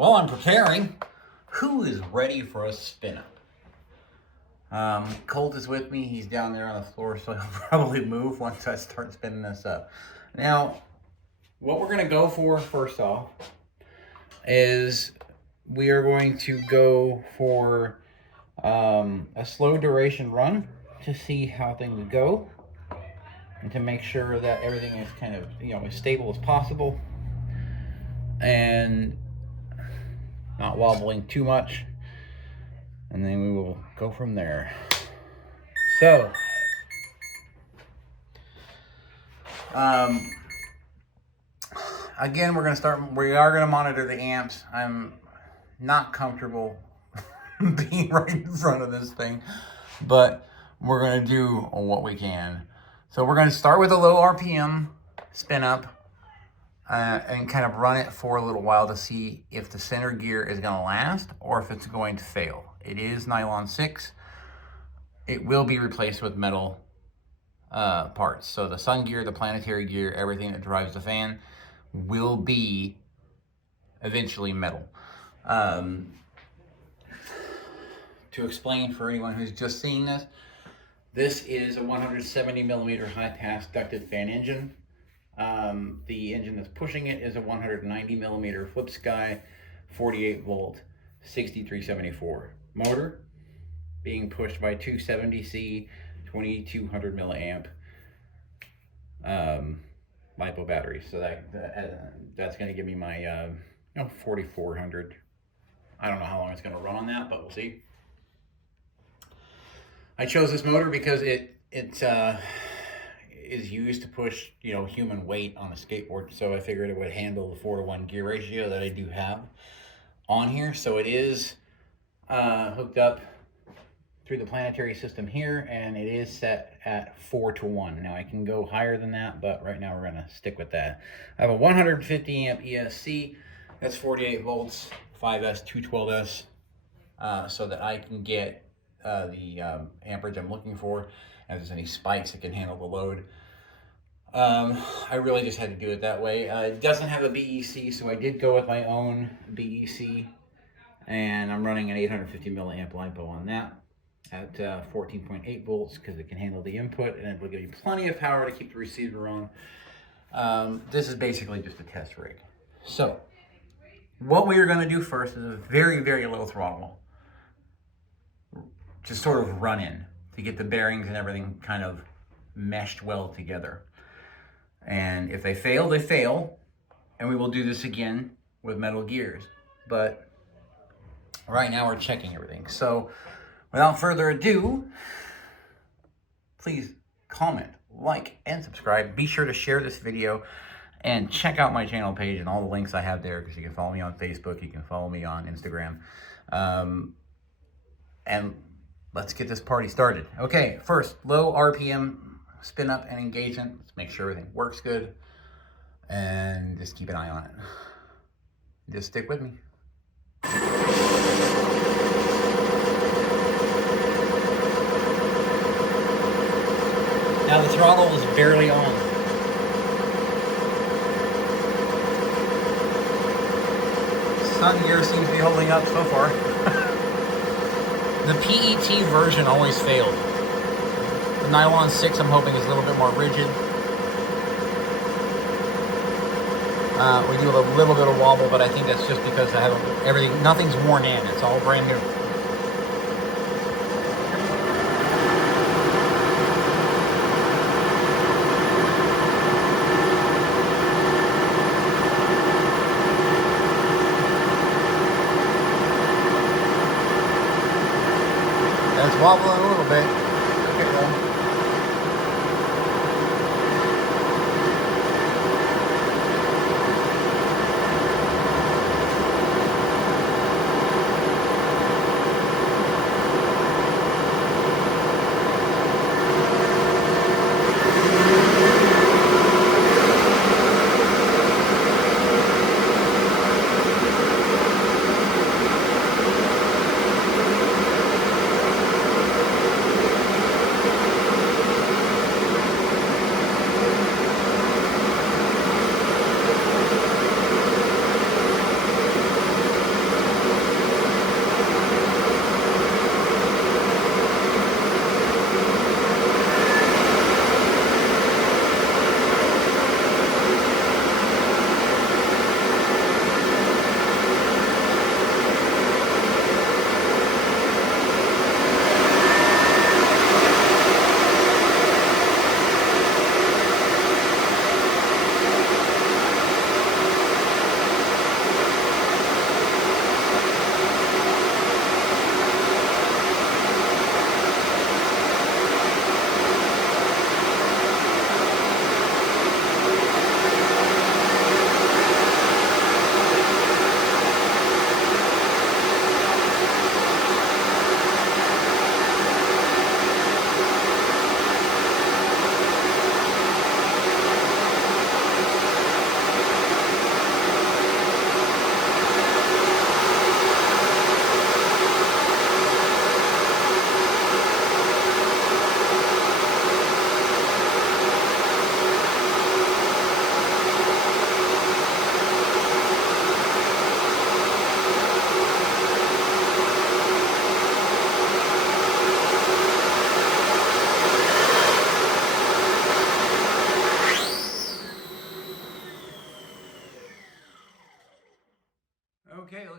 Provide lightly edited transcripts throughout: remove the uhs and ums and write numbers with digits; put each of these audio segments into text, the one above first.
while I'm preparing, who is ready for a spin up? Colt is with me. He's down there on the floor, so he'll probably move once I start spinning this up. Now, what we're going to go for first off is we are going to go for a slow duration run to see how things go and to make sure that everything is kind of, as stable as possible and not wobbling too much, and then we will go from there. So again, we are going to monitor the amps. I'm not comfortable being right in front of this thing, but we're going to do what we can. So we're going to start with a low RPM spin up and kind of run it for a little while to see if the center gear is going to last or if it's going to fail. It is nylon 6. It will be replaced with metal parts. So the sun gear, the planetary gear, everything that drives the fan will be eventually metal. To explain for anyone who's just seeing this, this is a 170 millimeter high pass ducted fan engine. The engine that's pushing it is a 190 millimeter flip sky 48 volt 6374 motor being pushed by 270C 2200 milliamp LiPo batteries. So that's going to give me my 4400. I don't know how long it's going to run on that, but we'll see. I chose this motor because it is used to push, human weight on a skateboard. So I figured it would handle the 4:1 gear ratio that I do have on here. So it is hooked up through the planetary system here, and it is set at 4:1. Now I can go higher than that, but right now we're gonna stick with that. I have a 150 amp ESC, that's 48 volts, 5S, 212S, so that I can get the amperage I'm looking for. If there's any spikes, it can handle the load. I really just had to do it that way. It doesn't have a BEC, so I did go with my own BEC, and I'm running an 850 milliamp LiPo on that at 14.8 volts because it can handle the input, and it will give you plenty of power to keep the receiver on. This is basically just a test rig. So what we are going to do first is a very, very low throttle, just sort of run in to get the bearings and everything kind of meshed well together. And if they fail, they fail, and we will do this again with metal gears. But right now we're checking everything. So without further ado, please comment, like, and subscribe. Be sure to share this video and check out my channel page and all the links I have there, because you can follow me on Facebook, you can follow me on Instagram. And let's get this party started. Okay, first, low RPM spin up and engagement. Let's make sure everything works good, and just keep an eye on it. Just stick with me. Now the throttle is barely on. Sun gear seems to be holding up so far. The PET version always failed. The nylon 6 I'm hoping is a little bit more rigid. We do a little bit of wobble, but I think that's just because I haven't nothing's worn in. It's all brand new. It's wobbling a little bit. Okay, though.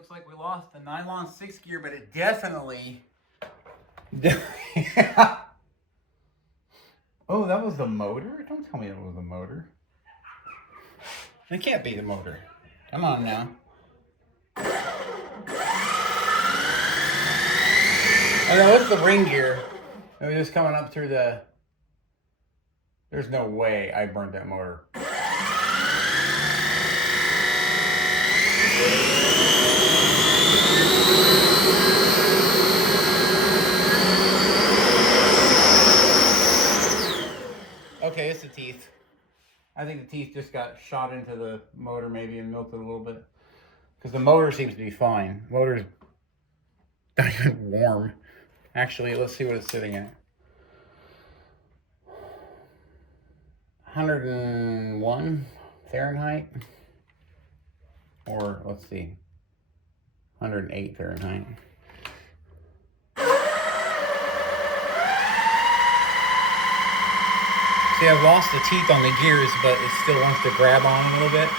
looks like we lost the nylon 6 gear, but it definitely... Oh, that was the motor? Don't tell me that was the motor. It can't be the motor. Come on now. Oh no, it's the ring gear. It was just coming up through the... There's no way I burned that motor. Okay, it's the teeth. I think the teeth just got shot into the motor maybe and melted a little bit. Because the motor seems to be fine. Motor's not even warm. Actually, let's see what it's sitting at. 101 Fahrenheit. Or, let's see, 108 Fahrenheit. See, I've lost the teeth on the gears, but it still wants to grab on a little bit.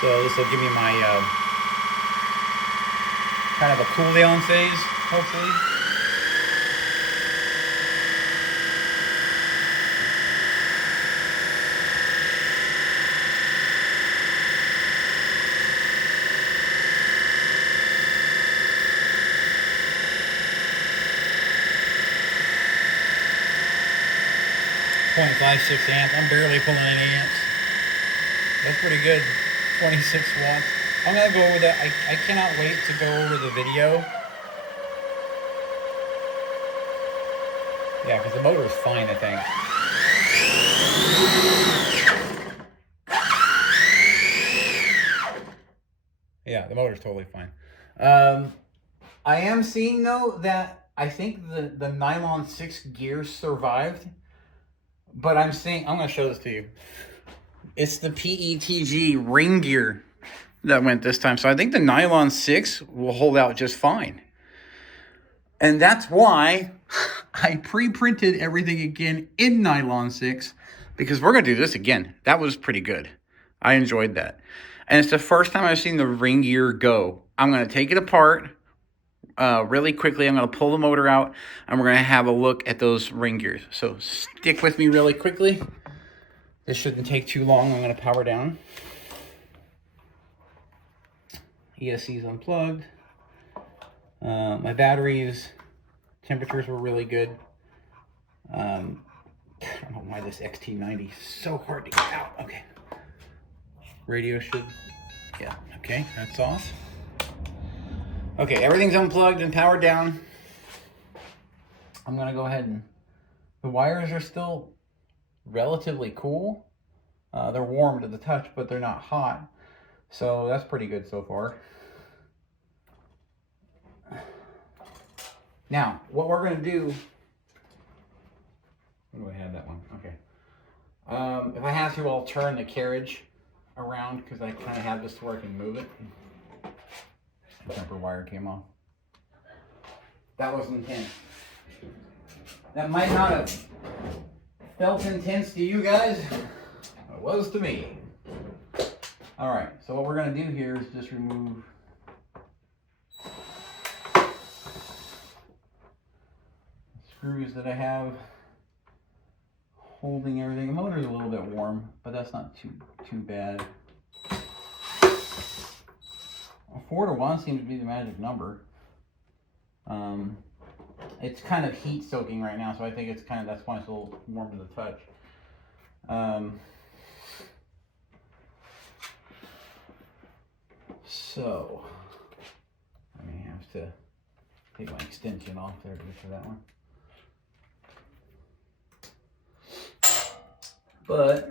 So this will give me my kind of a cool down phase, hopefully. .56 amp. I'm barely pulling any amps. That's pretty good. 26 watts. I'm gonna go over that. I cannot wait to go over the video. Yeah, because the motor is fine, I think. Yeah, the motor's totally fine. I am seeing though that I think the nylon 6 gears survived. But I'm going to show this to you. It's the PETG ring gear that went this time. So I think the nylon 6 will hold out just fine. And that's why I pre-printed everything again in nylon 6. Because we're going to do this again. That was pretty good. I enjoyed that. And it's the first time I've seen the ring gear go. I'm going to take it apart. Really quickly, I'm going to pull the motor out and we're going to have a look at those ring gears. So stick with me really quickly. This shouldn't take too long. I'm going to power down. ESC's unplugged. My batteries, temperatures were really good. I don't know why this XT90 is so hard to get out. Okay. Radio should, yeah, okay, that's off. Okay, everything's unplugged and powered down. I'm gonna go ahead and, the wires are still relatively cool. They're warm to the touch, but they're not hot. So that's pretty good so far. Now, what we're gonna do, where do I have that one? Okay. If I have to, I'll turn the carriage around because I kind of have this to where I can move it. The temper wire came off. That was intense. That might not have felt intense to you guys. It was to me. Alright, so what we're going to do here is just remove the screws that I have holding everything. The motor's a little bit warm, but that's not too bad. 4 to 1 seems to be the magic number. It's kind of heat soaking right now, so I think it's kind of, that's why it's a little warm to the touch. So I may have to take my extension off there to get to that one. But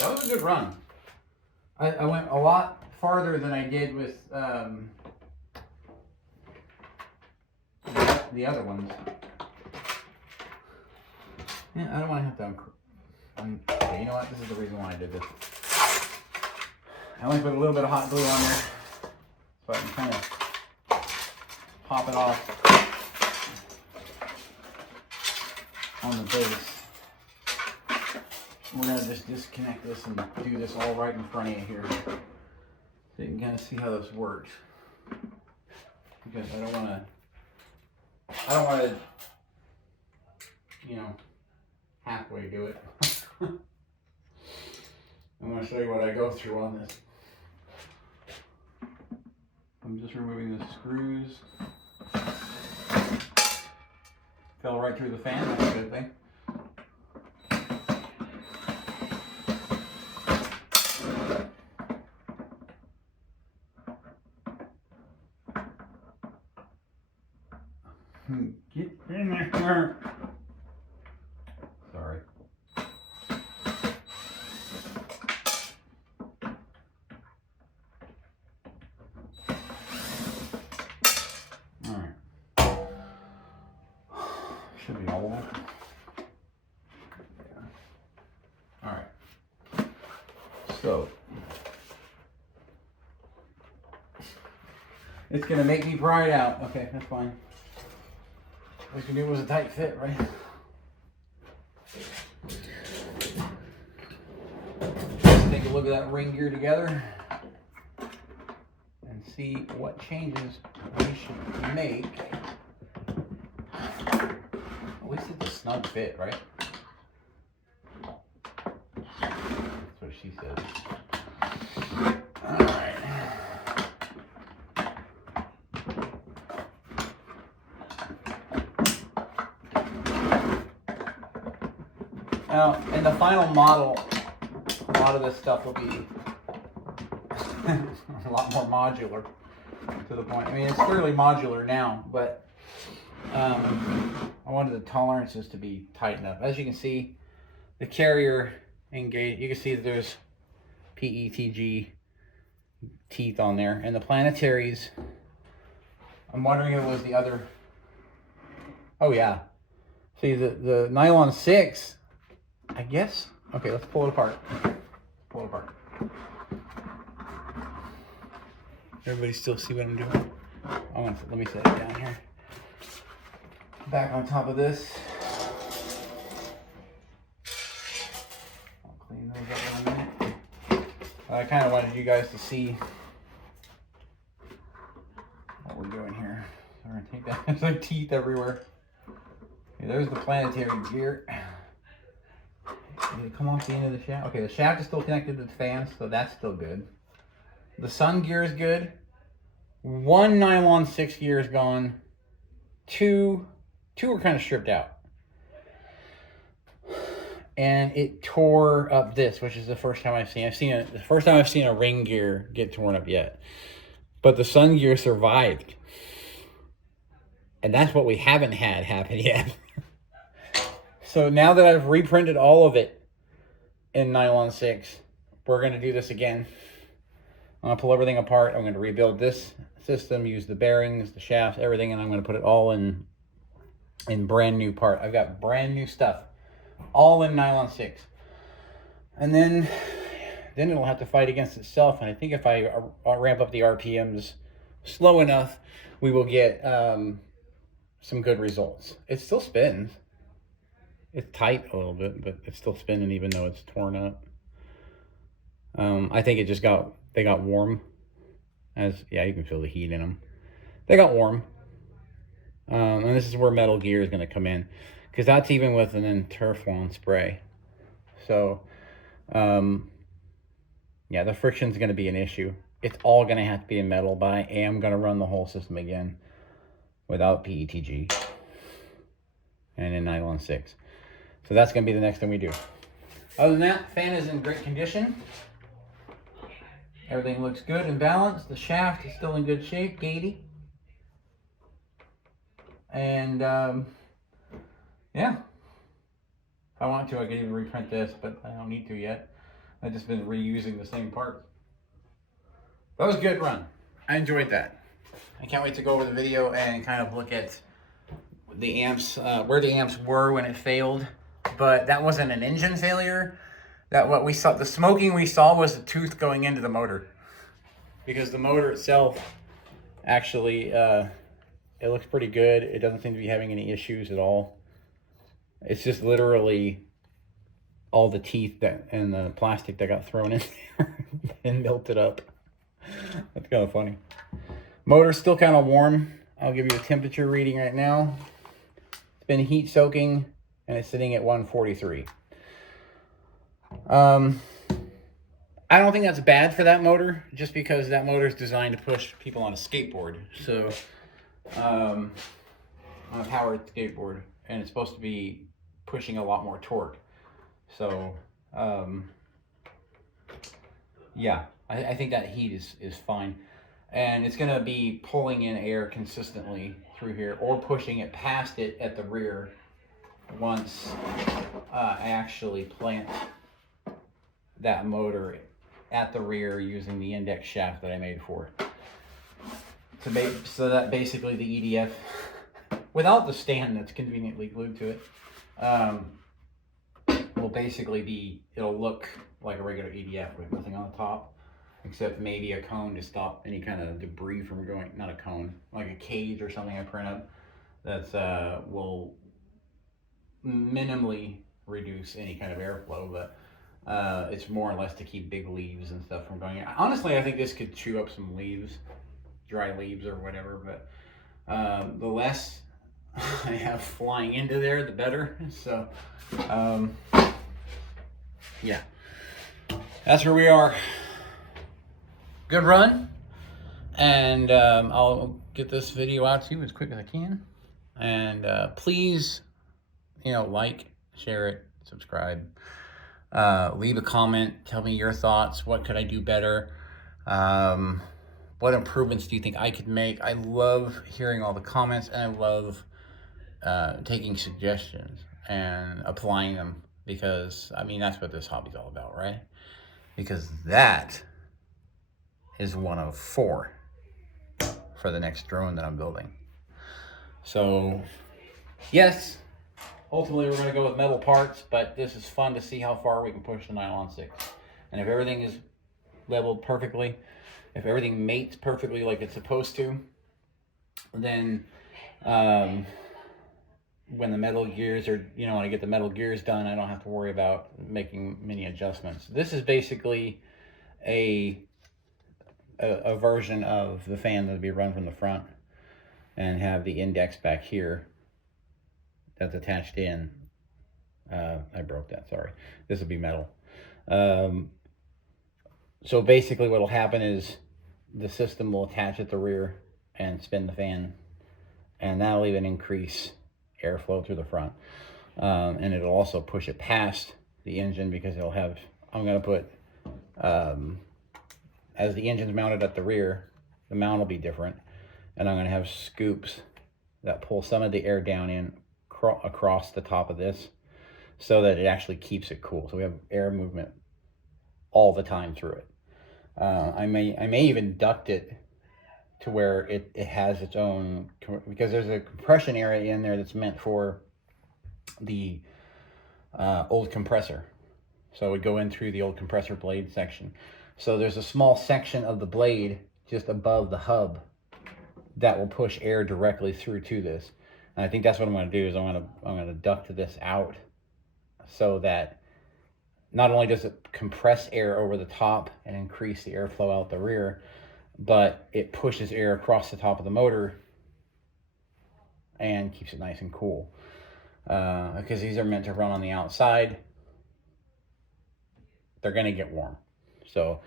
that was a good run. I went a lot farther than I did with the other ones. Yeah, I don't want to have to okay, you know what? This is the reason why I did this. I only put a little bit of hot glue on there so I can kind of pop it off on the base. we're gonna just disconnect this and do this all right in front of you here, so you can kind of see how this works. Because I don't want to, you know, halfway do it. I'm going to show you what I go through on this. I'm just removing the screws. Fell right through the fan, that's a good thing. Get in there. Sorry. Alright. Should be all of it. Yeah. Alright. So. It's going to make me pry it out. Okay, that's fine. All we can do was a tight fit, right? Let's take a look at that ring gear together and see what changes we should make. At least it's a snug fit, right? That's what she said. All right. Now, in the final model, a lot of this stuff will be a lot more modular to the point. I mean, it's fairly modular now, but I wanted the tolerances to be tight enough. As you can see, the carrier engage, you can see that there's PETG teeth on there, and the planetaries, I'm wondering if it was the other, oh yeah. See, the nylon 6, I guess. Okay, let's pull it apart. Pull it apart. Everybody still see what I'm doing? Let me set it down here. Back on top of this. I'll clean those up in a minute. I kind of wanted you guys to see what we're doing here. So we're gonna take that. There's like teeth everywhere. Okay, there's the planetary gear. Did it come off the end of the shaft? Okay, the shaft is still connected to the fan, so that's still good. The sun gear is good. One nylon 6 gear is gone. Two were kind of stripped out. And it tore up this, which is the first time I've seen it. The first time I've seen a ring gear get torn up yet. But the sun gear survived. And that's what we haven't had happen yet. So now that I've reprinted all of it in nylon 6, we're going to do this again. I'm going to pull everything apart. I'm going to rebuild this system, use the bearings, the shafts, everything, and I'm going to put it all in brand new part. I've got brand new stuff, all in nylon 6. And then it'll have to fight against itself. And I think if I ramp up the RPMs slow enough, we will get some good results. It still spins. It's tight a little bit, but it's still spinning even though it's torn up. I think it just they got warm. Yeah, you can feel the heat in them. They got warm. And this is where metal gear is going to come in, because that's even with an Teflon spray. So, yeah, the friction is going to be an issue. It's all going to have to be in metal, but I am going to run the whole system again without PETG and in nylon 6. So that's going to be the next thing we do. Other than that, fan is in great condition. Everything looks good and balanced. The shaft is still in good shape, Gady. And yeah, if I want to, I could even reprint this, but I don't need to yet. I've just been reusing the same parts. That was a good run. I enjoyed that. I can't wait to go over the video and kind of look at the amps, where the amps were when it failed. But that wasn't an engine failure. That what we saw, the smoking we saw was the tooth going into the motor. Because the motor itself actually, it looks pretty good. It doesn't seem to be having any issues at all. It's just literally all the teeth that and the plastic that got thrown in there and melted up. That's kind of funny. Motor's still kind of warm. I'll give you a temperature reading right now. It's been heat soaking and it's sitting at 143. I don't think that's bad for that motor, just because that motor is designed to push people on a skateboard. So, on a powered skateboard, and it's supposed to be pushing a lot more torque. So, yeah, I think that heat is fine. And it's going to be pulling in air consistently through here, or pushing it past it at the rear once I actually plant that motor at the rear using the index shaft that I made for it. So that basically the EDF, without the stand that's conveniently glued to it, will basically be, it'll look like a regular EDF with nothing on the top, except maybe a cone to stop any kind of debris from going, not a cone, like a cage or something I print up that's will minimally reduce any kind of airflow, but it's more or less to keep big leaves and stuff from going in. Honestly, I think this could chew up some leaves, dry leaves or whatever, but the less I have flying into there, the better. So, yeah, that's where we are. Good run, and I'll get this video out to you as quick as I can. And please, like, share it, subscribe. Leave a comment, tell me your thoughts. What could I do better? What improvements do you think I could make? I love hearing all the comments, and I love taking suggestions and applying them, because I mean, that's what this hobby's all about, right? Because that is one of 4 for the next drone that I'm building. So yes, ultimately, we're going to go with metal parts, but this is fun to see how far we can push the nylon 6. And if everything is leveled perfectly, if everything mates perfectly like it's supposed to, then when the metal gears are, when I get the metal gears done, I don't have to worry about making many adjustments. This is basically a version of the fan that would be run from the front and have the index back here that's attached in. I broke that, sorry. This will be metal. So basically what will happen is the system will attach at the rear and spin the fan, and that'll even increase airflow through the front. And it'll also push it past the engine, because it'll have, I'm going to put, as the engine's mounted at the rear, the mount will be different, and I'm going to have scoops that pull some of the air down in across the top of this, so that it actually keeps it cool. So we have air movement all the time through it. I may even duct it to where it has its own, because there's a compression area in there that's meant for the old compressor. So it would go in through the old compressor blade section. So there's a small section of the blade just above the hub that will push air directly through to this. And I think that's what I'm going to do, is I'm going to duct this out, so that not only does it compress air over the top and increase the airflow out the rear, but it pushes air across the top of the motor and keeps it nice and cool. Because these are meant to run on the outside, they're going to get warm. So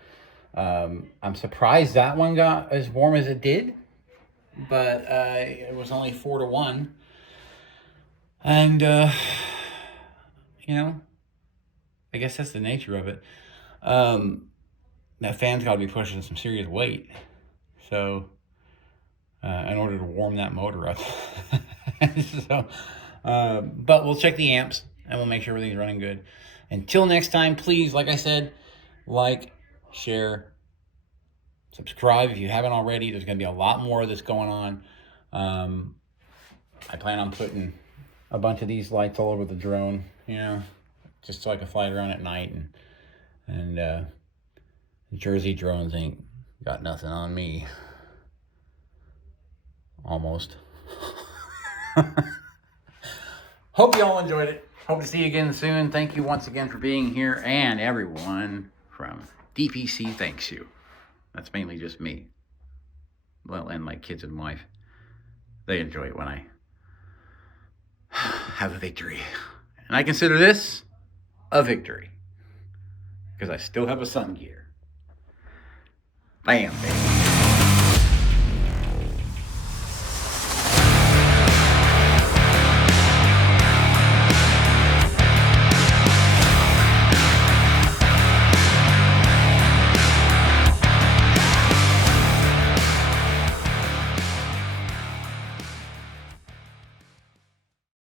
I'm surprised that one got as warm as it did, but it was only 4-1. And, I guess that's the nature of it. That fan's got to be pushing some serious weight. So, in order to warm that motor up. So, but we'll check the amps and we'll make sure everything's running good. Until next time, please, like I said, like, share, subscribe if you haven't already. There's going to be a lot more of this going on. I plan on putting a bunch of these lights all over the drone, just so I can fly it around at night. And Jersey drones ain't got nothing on me. Almost. Hope you all enjoyed it. Hope to see you again soon. Thank you once again for being here, and everyone from DPC thanks you. That's mainly just me. Well, and my kids and wife. They enjoy it when I have a victory. And I consider this a victory, because I still have a sun gear. Bam, baby.